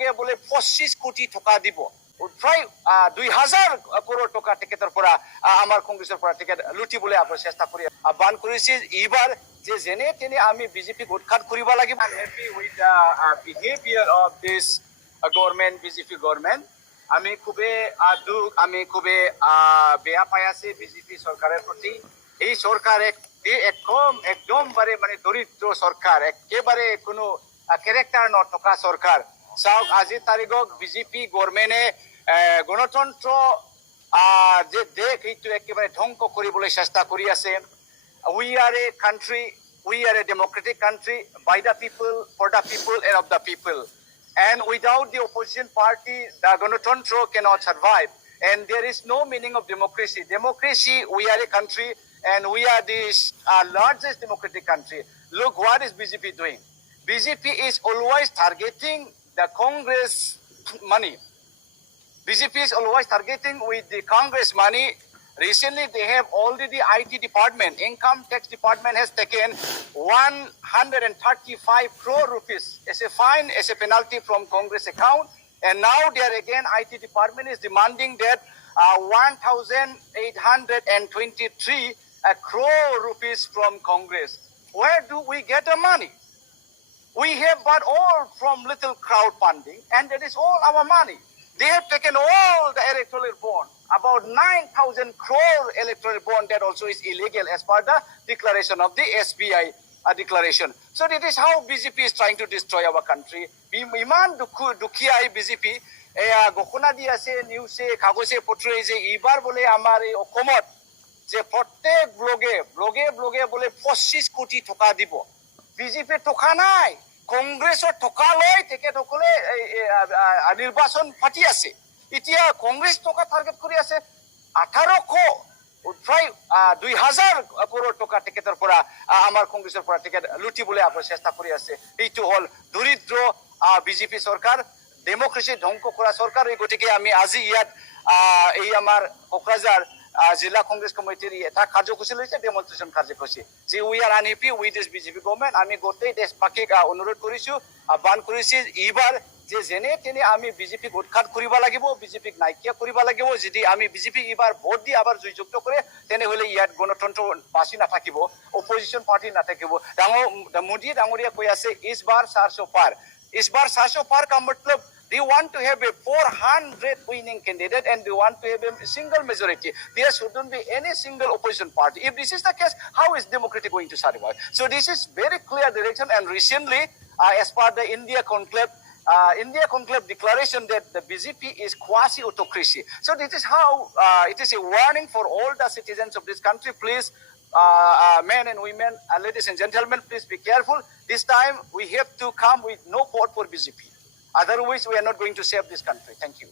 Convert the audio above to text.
ব্লগে বলে 25 কোটি টাকা দিব প্রায় 2000 কোটি টাকা টিকেটের পৰা আমার কংগ্রেসের পৰা টিকেট লুটিবলৈ আপনার চেষ্টা কৰি বান কৰিছে এইবাৰ যে যেনে তেনে আমি বিজেপি উৎখাত কৰিব লাগিব happy with the behaviour of this government BJP government আমি খুবই দুঃখ আমি খুবই বেয়া পাই আছি বিজেপি সরকারের প্রতি এই সরকার একদমবারে মানে দরিদ্র সরকার একেবারে কোনো ক্যারেক্টার নথকা সরকার চাওক আজি তারিখক বিজেপি গভর্নমেন্টে গণতন্ত্র যে দেশ এইটো একেবারে ধ্বংস কৰিবলৈ চেষ্টা কৰি আছে we are a country we are a democratic country by the people for the people and of the people and without the opposition party the ganatantra cannot survive and there is no meaning of democracy we are a country and we are the largest democratic country look what is BJP doing BJP is always targeting the Congress money BJP is always targeting with the Congress money. Recently, they have already IT department, income tax department has taken 135 crore rupees as a fine, as a penalty from Congress account. And now there again, IT department is demanding that 1,823 crore rupees from Congress. Where do we get the money? We have bought all from little crowdfunding, and that is all our money. They have taken all the electoral bond, about 9,000 crore electoral bond that also is illegal as per the declaration of the SBI declaration. So that is how BJP is trying to destroy our country. Iman dukia BJP, Gokona di ase news se kagose portray je ibar bole amar ei okomot je prottek bloge bole 25 কোটি টাকা দিব BJP টাকা নাই কংগ্রেসের টকা লয় তেখেতসকলে নির্বাচন ফাটি আছে এতিয়া কংগ্রেস টকা টার্গেট কৰি আছে 1800 প্রায় 2000 কোটি টাকা টিকেটের পৰা আমার কংগ্রেসের পৰা টিকেট লুটিবলৈ আপনার চেষ্টা কৰি আছে এইটো হল দরিদ্র বিজেপি সরকার ডেমোক্রেসি ধ্বংস করা সরকার এই গতিকে আমি আজি ইয়াত এই আমার কোকৰাঝাৰ জিলা কংগ্রেস কমিটির এটা কার্যসূচী লৈছে ডেমনস্ট্রেশন কার্যসূচী যে we are unhappy with this BJP government আমি গোটেই দেশবাসীক অনুরোধ কৰিছো আহ্বান কৰিছো এইবাৰ যে যেনে তেনে আমি বিজেপিক উৎখাত কৰিব লাগিব বিজেপিক নাইকিয়া কৰিব লাগিব যদি আমি বিজেপিক এইবাৰ ভোট দি আবার জয়যুক্ত কৰে তেনেহলে ইয়াত গণতন্ত্ৰ বাছি নাথাকিব অপজিশন পার্টি নাথাকিব মোদী ডাঙৰীয়া কৈ আছে ইস বাৰ 400 পাৰ इस बार 700 पार का मतलब they want to have a 400 winning candidate and they want to have a single majority. There shouldn't be any single opposition party. If this is the case, how is democracy going to survive? So this is very clear direction and recently as per the India conclave declaration that the BJP is quasi-autocracy. So this is how it is a warning for all the citizens of this country. Please men and women, ladies and gentlemen, please be careful. This time we have to come with no vote for BJP. Otherwise, we are not going to save this country. Thank you.